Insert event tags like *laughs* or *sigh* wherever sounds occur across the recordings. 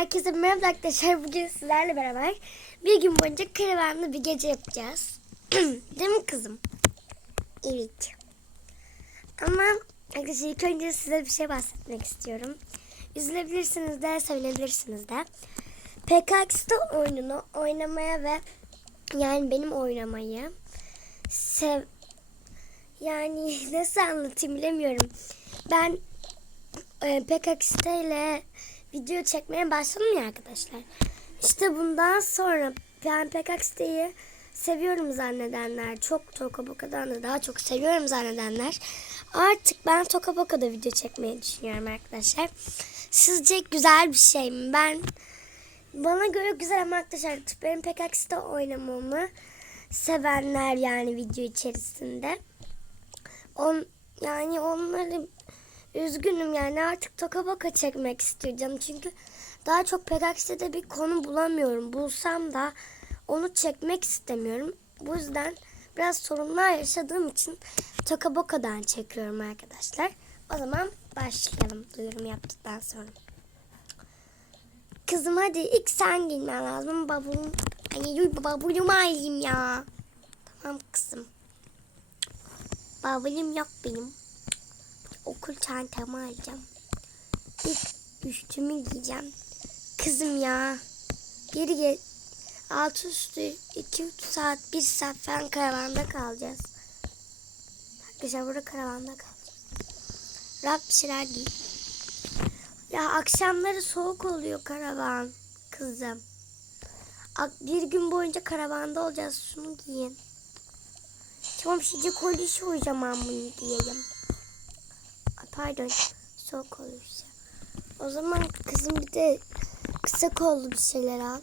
Herkese merhaba arkadaşlar. Bugün sizlerle beraber bir gün boyunca karavanlı bir gece yapacağız. *clears throat* Değil mi kızım? Evet. Ama arkadaşlar ilk önce size bir şey bahsetmek istiyorum. Üzülebilirsiniz de sevinebilirsiniz de. PKX'de oyununu oynamaya ve yani benim oynamayı sev yani *laughs* nasıl anlatayım bilemiyorum. Ben e, PKX'de ile video çekmeye başladım ya arkadaşlar. İşte bundan sonra ben PKX'deyi seviyorum zannedenler, çok Toka Boka'dan da daha çok seviyorum zannedenler. Artık ben Toka Boka'da video çekmeyi düşünüyorum arkadaşlar. Sizce güzel bir şey mi? Ben bana göre güzel ama arkadaşlar benim PKX'de oynamamı sevenler yani video içerisinde. On, yani onları üzgünüm yani artık toka boka çekmek istiyorum. Çünkü daha çok PKX'de bir konu bulamıyorum. Bulsam da onu çekmek istemiyorum. Bu yüzden biraz sorunlar yaşadığım için toka bokadan çekiyorum arkadaşlar. O zaman başlayalım duyurum yaptıktan sonra. Kızım hadi ilk sen girmen lazım. Bavulum. Ay yuy bavulumu alayım ya. Tamam kızım. Bavulum yok benim. Okul çantamı alacağım. İlk üstümü giyeceğim. Kızım ya. Geri gel. Altı üstü 2-3 saat 1 saat falan karavanda kalacağız. Arkadaşlar burada karavanda kalacağız. Rahat bir şeyler giy. Ya akşamları soğuk oluyor karavan kızım. Bir gün boyunca karavanda olacağız. Şunu giyin. Tamam şimdi kolye o zaman bunu giyeyim. Pardon. Soğuk olursa. O zaman kızım bir de kısa kollu bir şeyler al.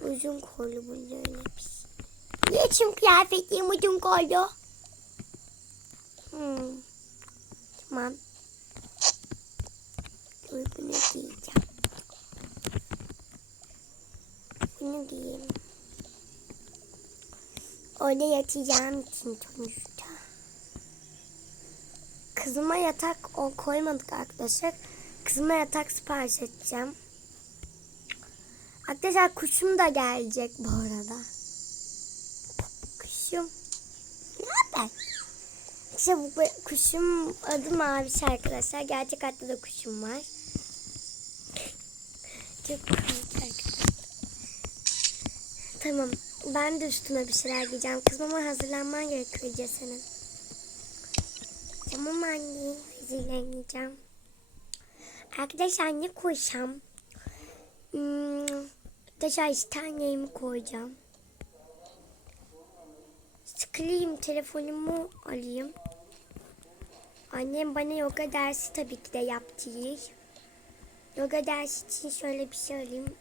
Uzun kollu bunları biz. Niçin kıyafetliğim uzun kollu? Hmm. Tamam. Dur bunu giyeceğim. Bunu giyeyim. Orada yatacağım için sonuçta. Kızıma yatak o koymadık arkadaşlar. Kızıma yatak sipariş edeceğim. Arkadaşlar kuşum da gelecek bu arada. Kuşum. Ne haber? İşte bu kuşum adı Maviş arkadaşlar. Gerçek hayatta da kuşum var. Çok. Tamam. Ben de üstüme bir şeyler giyeceğim. Kızım ama hazırlanman gerekiyor senin. Tamam anne. Hazırlanacağım. Arkadaşlar ne koysam? Hmm, arkadaşlar istaneğimi koyacağım. Sıkılayım telefonumu alayım. Annem bana yoga dersi tabii ki de yaptı. Yoga dersi için şöyle bir şey alayım.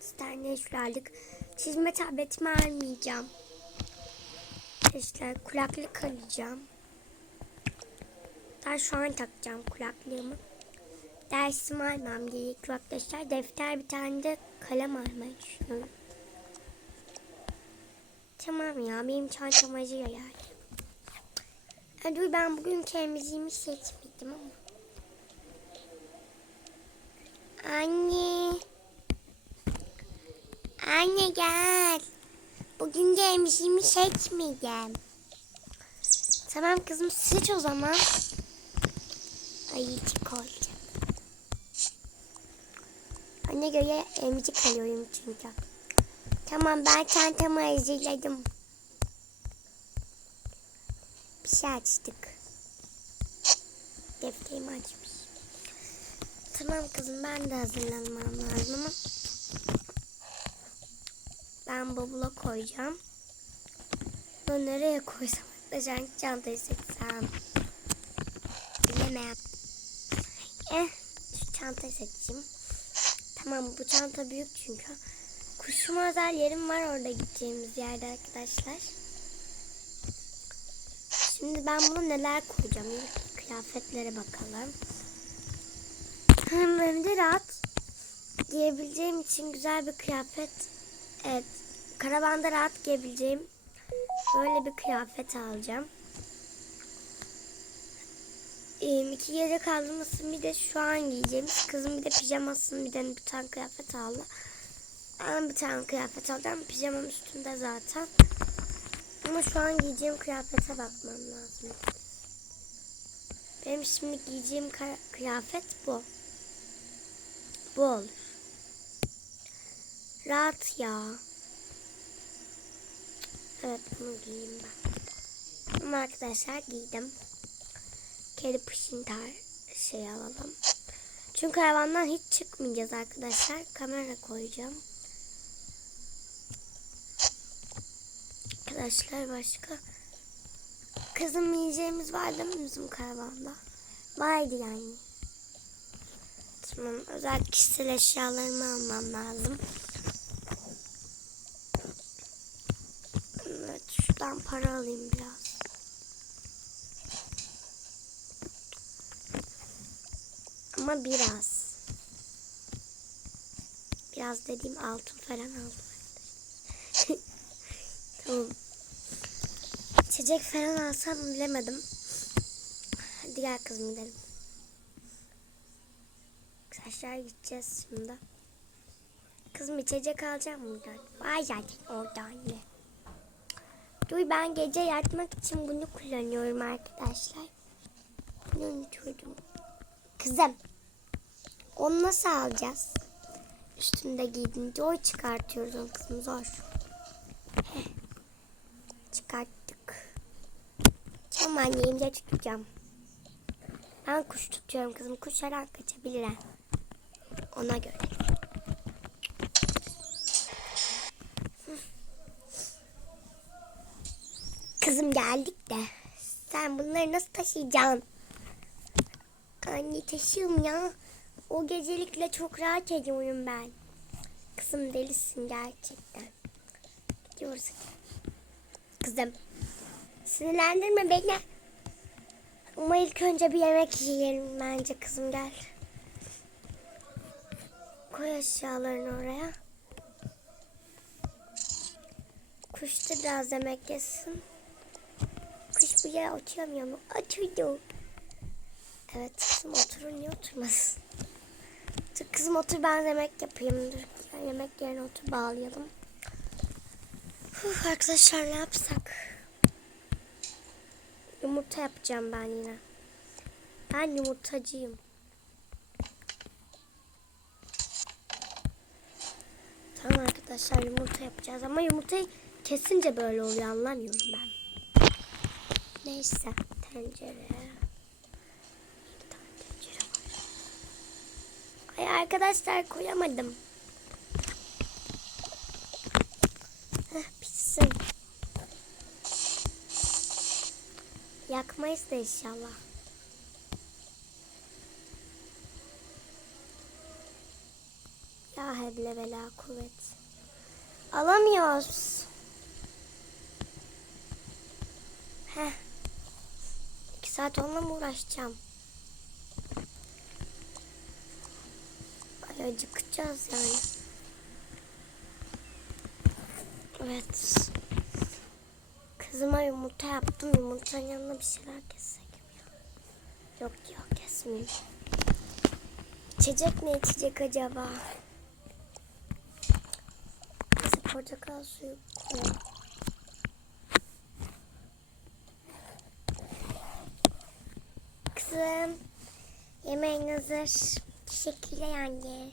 İstaneği şöyle aldık. Çizme tabletimi almayacağım. Arkadaşlar kulaklık alacağım. Ben şu an takacağım kulaklığımı. Dersimi almam gerekiyor arkadaşlar. Defter bir tane de kalem almayı düşünüyorum. Tamam ya benim çantam acıyor yani. Ha, dur ben bugün temizliğimi seçmedim ama. Anne. Anne gel. Bugün temizliğimi seçmeyeceğim. Tamam kızım seç o zaman. Ayıcık olacak. Anne göre emcik alıyorum çünkü. Tamam ben çantamı hazırladım. Bir şey açtık. Defterimi açmış. Tamam kızım ben de hazırlanmam lazım ama ben bavula koyacağım. Bunu nereye koysam çantayı seçsem. Bilemem. Eh şu çantayı seçeyim. Tamam bu çanta büyük çünkü. Kuşuma özel yerim var orada gideceğimiz yerde arkadaşlar. Şimdi ben buna neler koyacağım? İlk kıyafetlere bakalım. Hem evde rahat giyebileceğim için güzel bir kıyafet. Evet. Karavanda rahat giyebileceğim böyle bir kıyafet alacağım. E, iki gece kaldırmasın bir de şu an giyeceğimiz kızım bir de pijamasını bir de bir tane kıyafet aldı. Ben bir tane kıyafet aldım. Pijamam üstünde zaten. Ama şu an giyeceğim kıyafete bakmam lazım. Benim şimdi giyeceğim kıyafet bu. Bu olur. Rahat ya. Evet bunu giyeyim ben. Ama arkadaşlar giydim. Kedi pışıntar şey alalım. Çünkü hayvandan hiç çıkmayacağız arkadaşlar. Kamera koyacağım. Arkadaşlar başka kızım yiyeceğimiz vardı mı bizim karavanda? Vardı yani. Tamam özel kişisel eşyalarımı almam lazım. Evet şuradan para alayım biraz. Ama biraz. Biraz dediğim altın falan aldım. *laughs* tamam. İçecek falan alsam bilemedim. Hadi gel kızım gidelim. Arkadaşlar gideceğiz şimdi. Kızım içecek alacağım buradan? Var zaten orada anne. Dur ben gece yatmak için bunu kullanıyorum arkadaşlar. Bunu unutuyordum. Kızım. Onu nasıl alacağız? Üstünde giydince o çıkartıyoruz onu kızım zor. Heh. Çıkarttık. Tamam anneyimce tutacağım. Ben kuş tutuyorum kızım. Kuş her an kaçabilir ha. Ona göre. Kızım geldik de. Sen bunları nasıl taşıyacaksın? Anne taşıyorum ya. O gecelikle çok rahat ediyorum ben. Kızım delisin gerçekten. Gidiyoruz. Kızım. Sinirlendirme beni. Ama ilk önce bir yemek yiyelim bence kızım gel. Koy eşyalarını oraya. Kuş da biraz yemek yesin. Kuş bir yere oturamıyor mu? Oturdu. Evet kızım oturur niye oturmasın? Kızım otur ben yemek yapayım. Dur yemek yerine otur bağlayalım. Uf, arkadaşlar ne yapsak? Yumurta yapacağım ben yine. Ben yumurtacıyım. Tamam arkadaşlar yumurta yapacağız ama yumurtayı kesince böyle oluyor anlamıyorum ben. Neyse tencere. Bir tane tencere var. Ay arkadaşlar koyamadım. Heh, pişsin. Yakmayız da inşallah. Ya heble bela kuvvet. Alamıyoruz. Heh. İki saat onunla mı uğraşacağım? Acıkacağız yani. Evet. Kızıma yumurta yaptım. Yumurtanın yanına bir şeyler kessek mi? Yok yok kesmeyeyim. İçecek ne içecek acaba? Neyse portakal suyu koyalım. Kızım yemeğin hazır. Teşekkürler anne.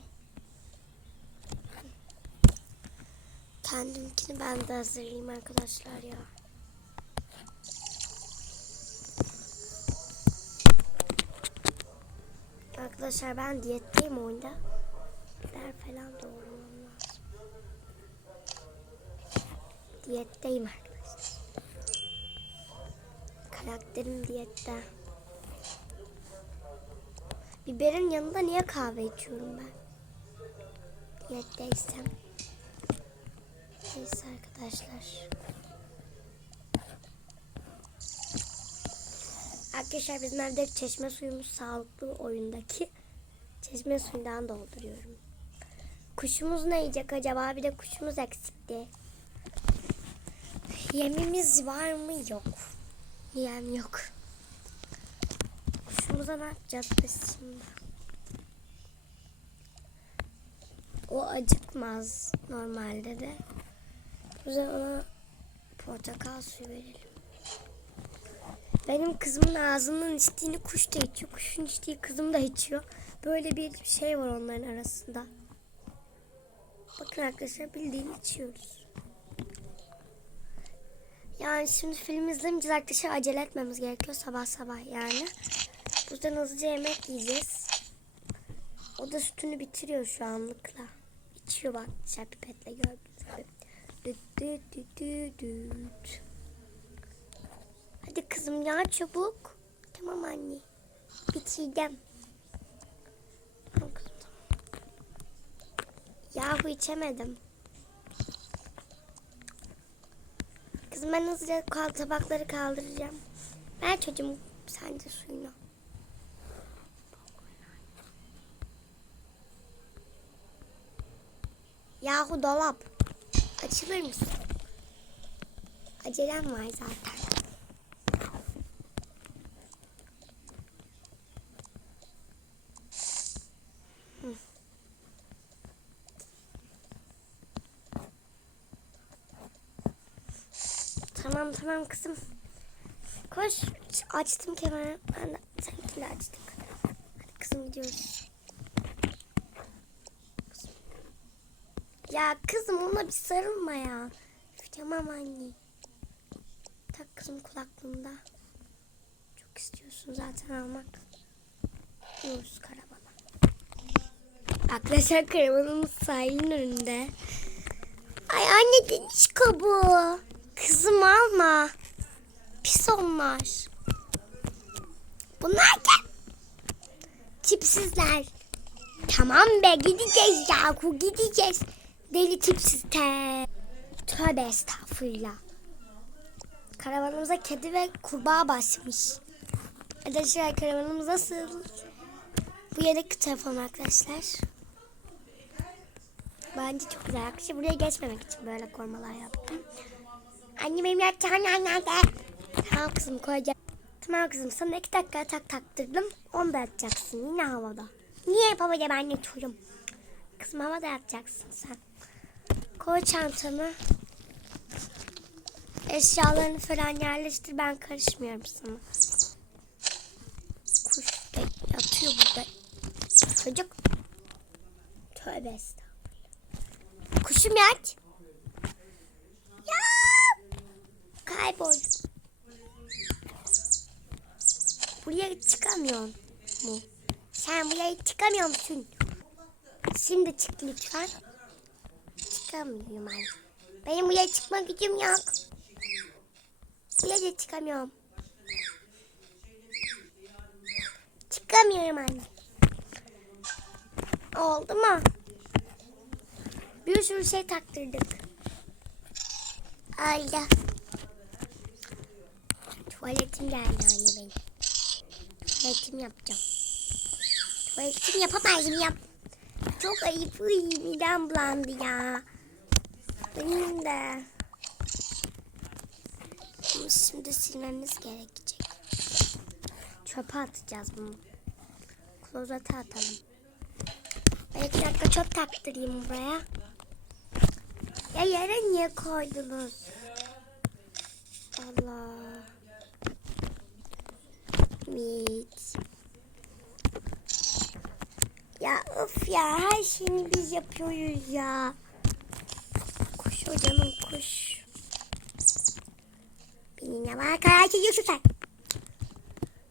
Kendimkini ben de hazırlayayım arkadaşlar ya. Arkadaşlar ben diyetteyim orada. Biber falan doğramam lazım. Diyetteyim arkadaşlar. Karakterim diyette. Biberin yanında niye kahve içiyorum ben? Diyetteysem. Neyse arkadaşlar. Arkadaşlar bizim evde çeşme suyumuz sağlıklı oyundaki çeşme suyundan dolduruyorum. Kuşumuz ne yiyecek acaba? Bir de kuşumuz eksikti. Yemimiz var mı? Yok. Yem yok. kuşumuza ne yapacağız biz şimdi? O acıkmaz normalde de. Yüzden ona portakal suyu verelim. Benim kızımın ağzının içtiğini kuş da içiyor. Kuşun içtiği kızım da içiyor. Böyle bir şey var onların arasında. Bakın arkadaşlar bildiğini içiyoruz. Yani şimdi film izlemeyeceğiz arkadaşlar. Acele etmemiz gerekiyor sabah sabah yani. Bu yüzden hızlıca yemek yiyeceğiz. O da sütünü bitiriyor şu anlıkla. İçiyor bak dışarı pipetle Hadi kızım ya çabuk. Tamam anne. Bitirdim. Tamam kızım. Yahu içemedim. Kızım ben hızlıca kal tabakları kaldıracağım. Ver çocuğum sen de suyunu. Yahu dolap. Açılır mısın? Acelem var zaten. Tamam tamam kızım. Koş. Açtım kemer'i. Ben de seninkiyle açtım. Hadi kızım gidiyoruz. Ya kızım ona bir sarılma ya. Tamam anne. Tak kızım kulaklığında. Çok istiyorsun zaten almak. Gidiyoruz karavana. Arkadaşlar karavanımız sahilin önünde. Ay anne deniz kabuğu. Kızım alma. Pis onlar. Bunlar da tipsizler. Tamam be gideceğiz yahu gideceğiz. Deli tipsiz te. Tövbe estağfurullah. Karavanımıza kedi ve kurbağa basmış. Arkadaşlar karavanımız nasıl? Bu yedek telefon arkadaşlar. Bence çok güzel. Arkadaşlar buraya geçmemek için böyle korumalar yaptım. Anne benim yatacağım nerede? Tamam kızım koyacağım. Tamam kızım sana iki dakika tak taktırdım. Onu da yatacaksın yine havada. Niye babacığım ben yatıyorum? Kızım havada yatacaksın sen. Koy çantanı. Eşyalarını falan yerleştir ben karışmıyorum sana. Kuş da yatıyor burada. Çocuk. Tövbe estağfurullah. Kuşum yat. Ya. Kaybol. Buraya çıkamıyor mu? Sen buraya çıkamıyor musun? Şimdi çık lütfen. Çıkamıyorum anne. Benim buraya çıkma gücüm yok. Buraya da çıkamıyorum. Çıkamıyorum anne. Oldu mu? Bir sürü şey taktırdık. Oldu. Tuvaletim geldi anne benim. Tuvaletim yapacağım. Tuvaletim yapamazdım yap. Çok ayıp. Uy, midem bulandı ya. Benim de. Bunu şimdi silmemiz gerekecek. Çöpe atacağız bunu. Klozete atalım. Ben dakika çöp taktırayım buraya. Ya yere niye koydunuz? Allah. Mit. Ya of ya her şeyini biz yapıyoruz ya. Canım kuş. Benimle bana karar çekiyorsun sen.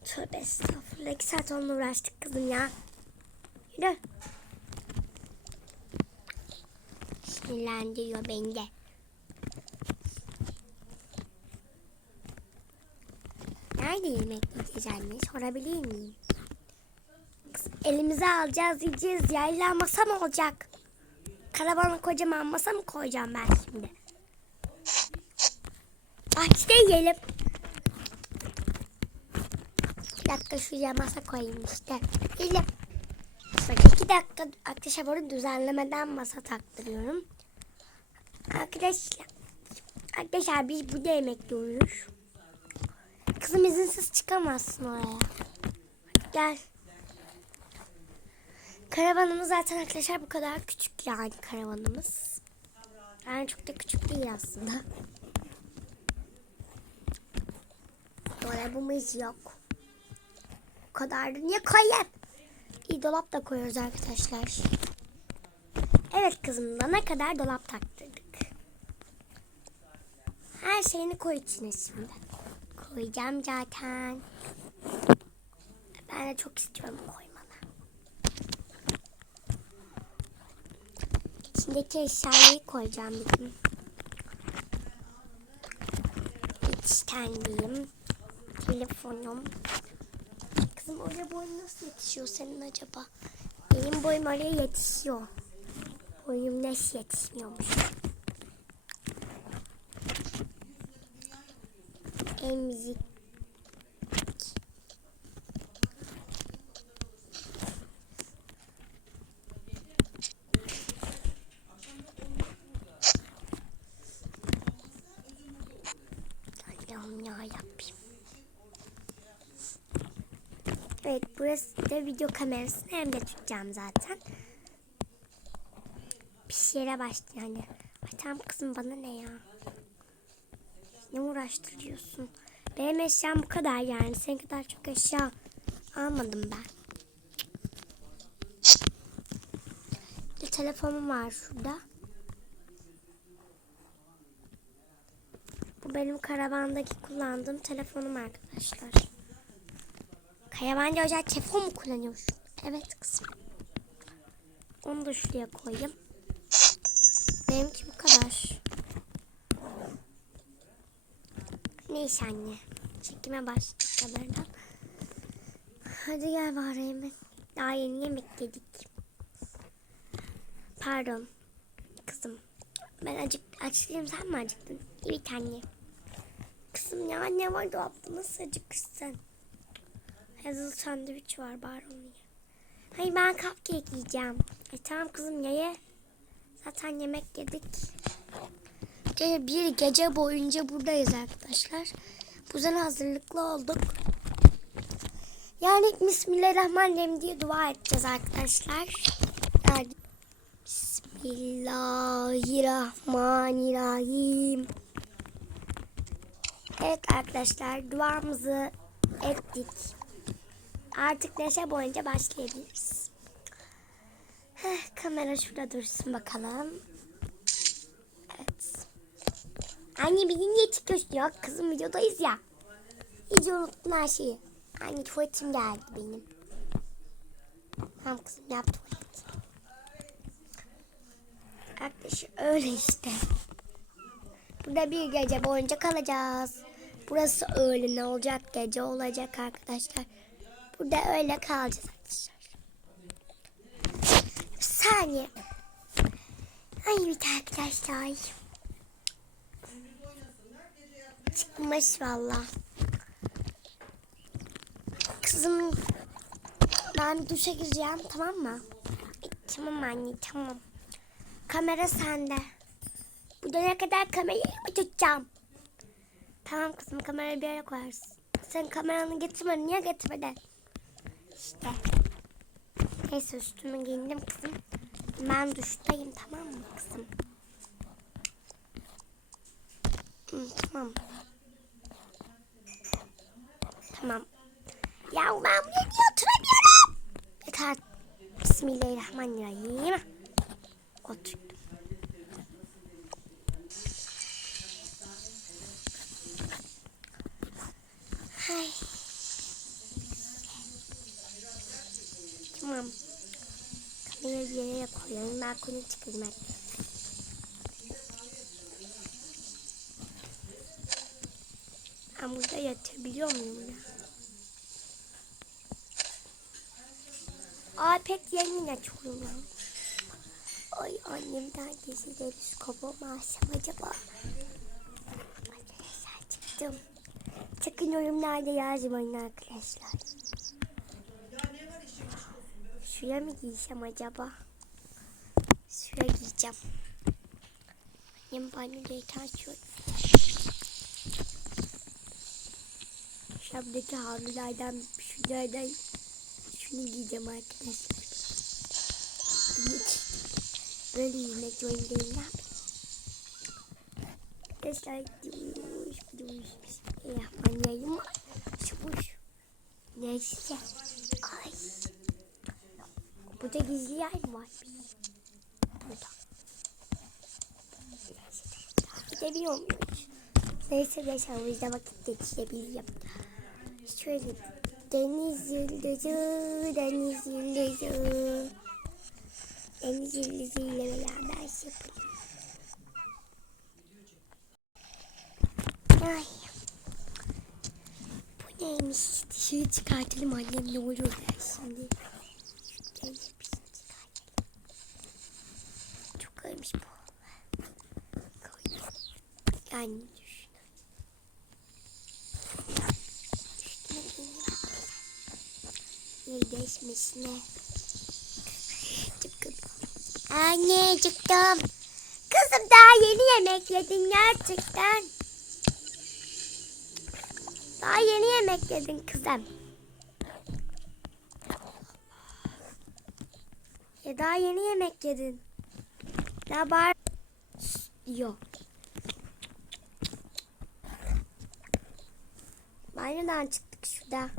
Tövbe estağfurullah. İki saat onunla uğraştık kızım ya. Yürü. Sinirlendiriyor beni de. Nerede yemek yiyeceğiz anne? Sorabilir miyim? Kız, elimize alacağız yiyeceğiz ya. İlla masa mı olacak? Karavana kocaman masa mı koyacağım ben şimdi? Bahçede yiyelim. Dakika şuraya masa koyayım işte. Yiyelim. Bak iki dakika arkadaşlar böyle düzenlemeden masa taktırıyorum. Arkadaşlar. Arkadaşlar biz burada yemek yiyoruz. Kızım izinsiz çıkamazsın oraya. Gel. Karavanımız zaten arkadaşlar bu kadar küçük yani karavanımız. Yani çok da küçük değil aslında. Dolabımız yok. Bu kadar da niye koyayım? İyi dolap da koyuyoruz arkadaşlar. Evet kızım ne kadar dolap taktırdık. Her şeyini koy içine şimdi. Koyacağım zaten. Ben de çok istiyorum koymanı. İçindeki eşyayı koyacağım bizim. İçtenliğim. Telefonum. Kızım oraya boyun nasıl yetişiyor senin acaba? Benim boyum oraya yetişiyor. Boyum nasıl yetişmiyormuş? Emzik. Allah'ım ya Rabbim. Evet video kamerasını hem de tutacağım zaten. Bir şeye başladı yani. Ay tamam kızım bana ne ya. Ne uğraştırıyorsun? Benim eşyam bu kadar yani. Senin kadar çok eşya almadım ben. Bir telefonum var şurada. Bu benim karavandaki kullandığım telefonum arkadaşlar. Karavanda özel telefon mu kullanıyorsun? Evet kızım. Onu da şuraya koyayım. Benimki bu kadar. Neyse anne. Çekime başladık kameradan. Hadi gel bari hemen. Daha yeni yemek yedik. Pardon. Kızım. Ben acık açlıyım sen mi acıktın? Evet anne. Kızım ya ne var dolapta nasıl acıkırsın? Hazır sandviç var bari onu ye. Hayır ben cupcake yiyeceğim. E tamam kızım ya ye. Zaten yemek yedik. Gece bir gece boyunca buradayız arkadaşlar. Yüzden hazırlıklı olduk. Yani Bismillahirrahmanirrahim diye dua edeceğiz arkadaşlar. Yani Bismillahirrahmanirrahim. Evet arkadaşlar duamızı ettik. Artık neşe boyunca başlayabiliriz. Heh, kamera şurada dursun bakalım. Evet. Anne beni niye çıkıyorsun ya? Kızım videodayız ya. İyice unuttun her şeyi. Anne tuvaletim geldi benim. Tamam kızım yap tuvalet. Arkadaşlar öyle işte. Burada bir gece boyunca kalacağız. Burası öyle ne olacak gece olacak arkadaşlar. Burada öyle kalacağız arkadaşlar. Bir saniye. Ay bir arkadaşlar. Çıkmış valla. Kızım ben duşa gireceğim tamam mı? Tamam anne tamam. Kamera sende. Bu ne kadar kamerayı mı tutacağım? Tamam kızım kamerayı bir yere koyarsın. Sen kameranı getirmedin niye getirmedin? İşte. Neyse üstümü giyindim kızım. Ben duştayım tamam mı kızım? Hı, tamam. Tamam. Ya ben buraya niye oturamıyorum? Yeter. Bismillahirrahmanirrahim. Oturdum. Ay. Tamam. Kamerayı bir yere koyalım. Ben konu çıkarım arkadaşlar. Ben burada yatabiliyor muyum ya? Aa pek yengin açıyorum. Ay annemden gizli deriskopu mu alsam acaba? Arkadaşlar çıktım. Sakın yorumlarda yazmayın arkadaşlar. Şuraya mı giysem acaba? Şuraya giyeceğim. Annem banyoyu açıyor. Şuradaki havlulardan şunlardan şunu giyeceğim arkadaşlar. Hiç böyle yemek zorundayım. Ne? Arkadaşlar duş duş Bismillahirrahmanirrahim. Şubuş. Neyse. Burada gizli yer var? Burada. Gidebiliyor muyuz? Neyse beş havuzda vakit geçirebilirim. Şöyle deniz yıldızı, deniz yıldızı. Deniz yıldızı ile beraber şey yapalım. Ay. Bu neymiş? Dışarı çıkartalım annem ne olur der şimdi. Şu gelir bizim çıkartalım. Çok ağırmış bu. Koy. Yani düşün. Yerleşmesine. Çıkın. Anne çıktım. Kızım daha yeni yemek yedin gerçekten. Daha yeni yemek yedin kızım. Ya daha yeni yemek yedin. Ne bağır? Yok. Banyodan çıktık şurada.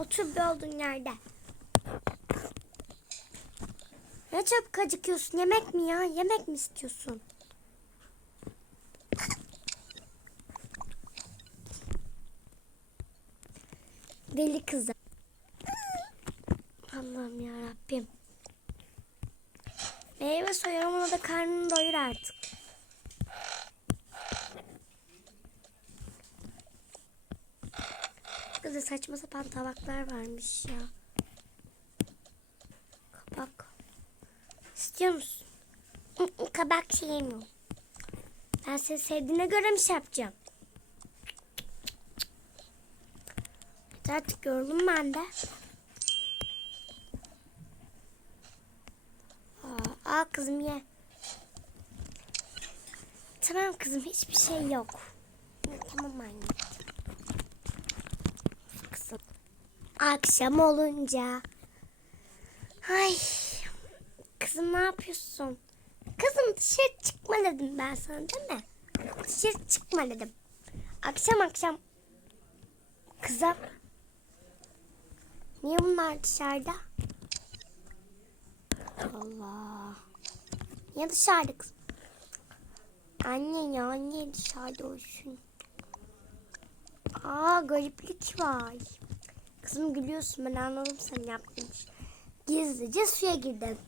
Otur bir olduğun yerde. Ne çabuk acıkıyorsun? Yemek mi ya? Yemek mi istiyorsun? Deli kızı. Allah'ım ya Rabbim. Meyve soyuyorum ona da karnını doyur artık. Kızı saçma sapan tabaklar varmış ya. Kabak. İstiyor musun? Kabak sevmiyorum. Ben seni sevdiğine göre mi şey yapacağım? Artık gördüm ben de. Aa, al kızım ye. Tamam kızım hiçbir şey yok. Tamam anne. Kızım. Akşam olunca. Ay. Kızım ne yapıyorsun? Kızım dışarı çıkma dedim ben sana değil mi? Dışarı çıkma dedim. Akşam akşam. Kızım. Niye bunlar dışarıda? Allah. Niye dışarıda kız? Anne ya niye dışarıda olsun? Aa gariplik var. Kızım gülüyorsun ben anladım sen yaptın. Gizlice suya girdim.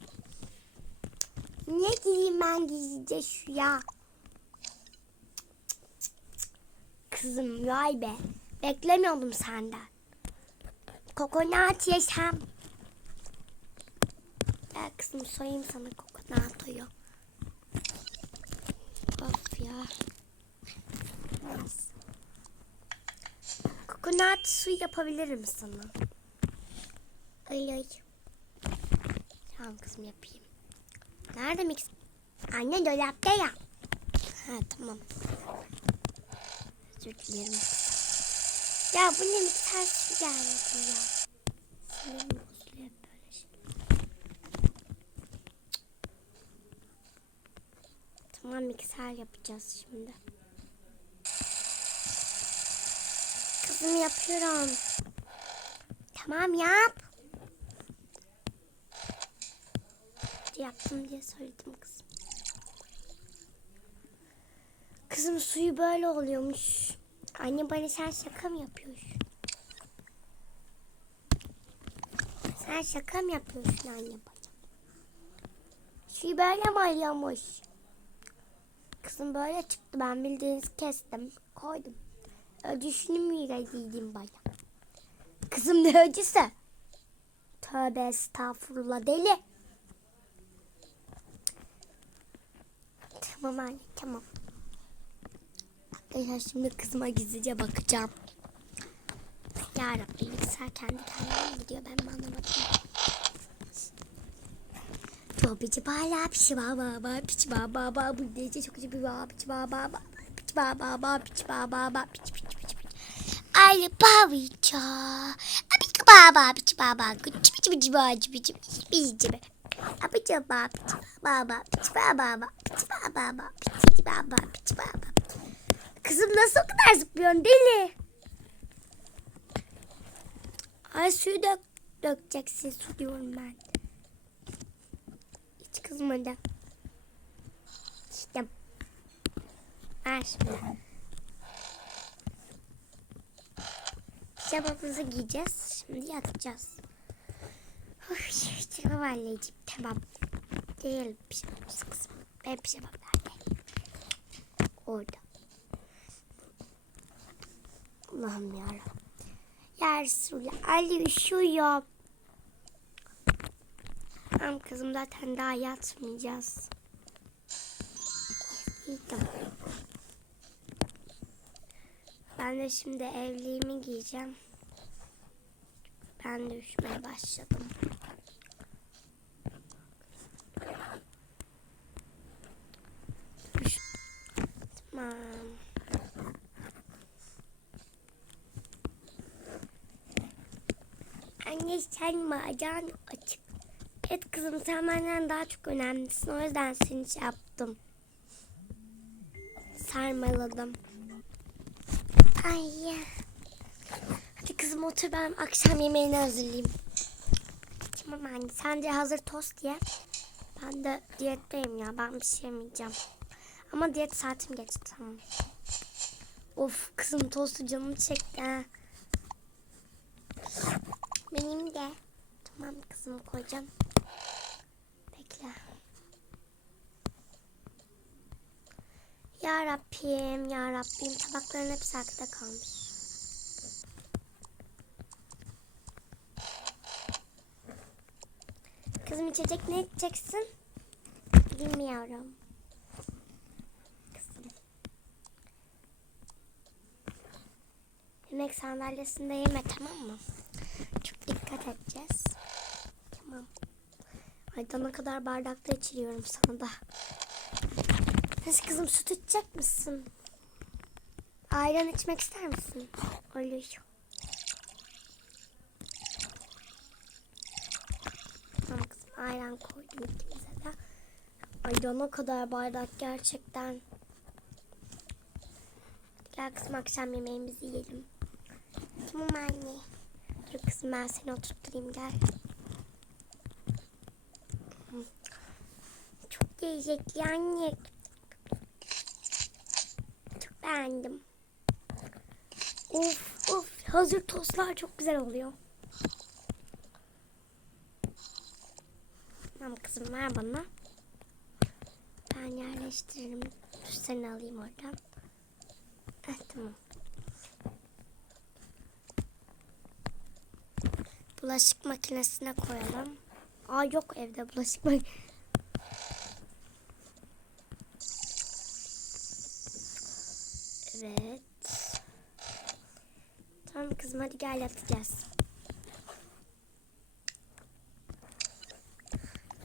Niye gireyim ben gizlice suya? Kızım vay be. Beklemiyordum senden. Kokonat yesem. Gel kızım soyayım sana kokonatoyu. Of ya. Neyse. Kokonat su yapabilirim sana. Ay ay. Tamam kızım yapayım. Nerede mix? Anne dolapta ya. Ha tamam. Özür dilerim. Ya bu ne miktar su geldi ya. Tamam mikser yapacağız şimdi. Kızım yapıyorum. Tamam yap. Yaptım diye söyledim kızım. Kızım suyu böyle oluyormuş. Anne bana sen şaka mı yapıyorsun? Sen şaka mı yapıyorsun anne bana? Suyu böyle mi oluyormuş? Kızım böyle çıktı ben bildiğiniz kestim koydum. Öcüsünü mü yedim bana? Kızım ne öcüsü? Tövbe estağfurullah deli. Tamam anne tamam. Arkadaşlar şimdi kızıma gizlice bakacağım. Ya Rabbi bilgisayar kendi kendine gidiyor ben mi anlamadım. Bici bala piçi baba piçi baba bu gece çok iyi bir baba piçi baba baba piçi baba piçi piçi piçi piçi. Ay babiça. Abi baba bici baba bici bici bici bici bici bici bici Abici baba bici baba bici baba bici baba bici baba bici baba Kızım nasıl o kadar zıplıyorsun deli? Ay suyu dök, dökeceksin su diyorum ben. Hiç kızım hadi. İşte. Ver şimdi. Pijamamızı giyeceğiz. Şimdi yatacağız. Tamam anneciğim tamam. Değil pijamamız kızım. Ben pijamam nerede? Orada. Allah'ım yarabbim. Ya Resulallah Ali üşüyor. Tamam kızım zaten daha yatmayacağız. İyi tamam. Ben de şimdi evliliğimi giyeceğim. Ben de üşümeye başladım. Üş- Tamam. Anne sen macan açık. Evet kızım sen benden daha çok önemlisin. O yüzden seni şey yaptım. Sarmaladım. Ay ya. Hadi kızım otur ben akşam yemeğini hazırlayayım. Tamam anne sen de hazır tost ye. Ben de diyetteyim ya ben bir şey yemeyeceğim. Ama diyet saatim geçti tamam. Of kızım tostu canım çekti ha. Benim de. Tamam kızım koyacağım. Ya Rabbim, ya Rabbim tabakların hepsi arkada kalmış. Kızım içecek ne içeceksin? Bilmiyorum. Yemek sandalyesinde yeme tamam mı? Çok dikkat edeceğiz. Tamam. Ayda ne kadar bardakta içiriyorum sana da. Neyse kızım süt içecek misin? Ayran içmek ister misin? Olur. Tamam kızım ayran koydum ikimize de. Ayda ne kadar bardak gerçekten. Gel kızım akşam yemeğimizi yiyelim. Tamam anne. Dur kızım ben seni oturtturayım gel. Çok lezzetli anne. Beğendim. Of of hazır tostlar çok güzel oluyor. Tamam kızım ver bana. Ben yerleştiririm. Dur seni alayım oradan. Heh, tamam. Bulaşık makinesine koyalım. Aa yok evde bulaşık makinesi. Evet. Tamam kızım hadi gel yatacağız.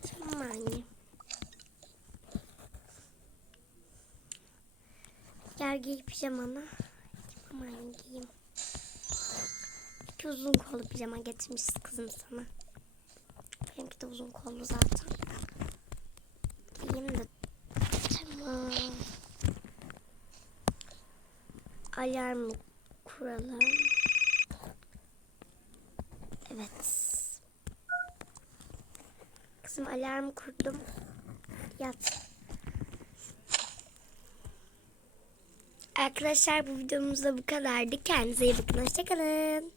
Tamam anne. Gel giy pijamanı. Tamam anne giyeyim. İki uzun kollu pijama getirmişiz kızım sana. Benimki de uzun kollu zaten. Giyeyim de. Tamam. Alarm kuralım. Evet. Kızım alarm kurdum. Yat. Arkadaşlar bu videomuz da bu kadardı. Kendinize iyi bakın. Hoşçakalın.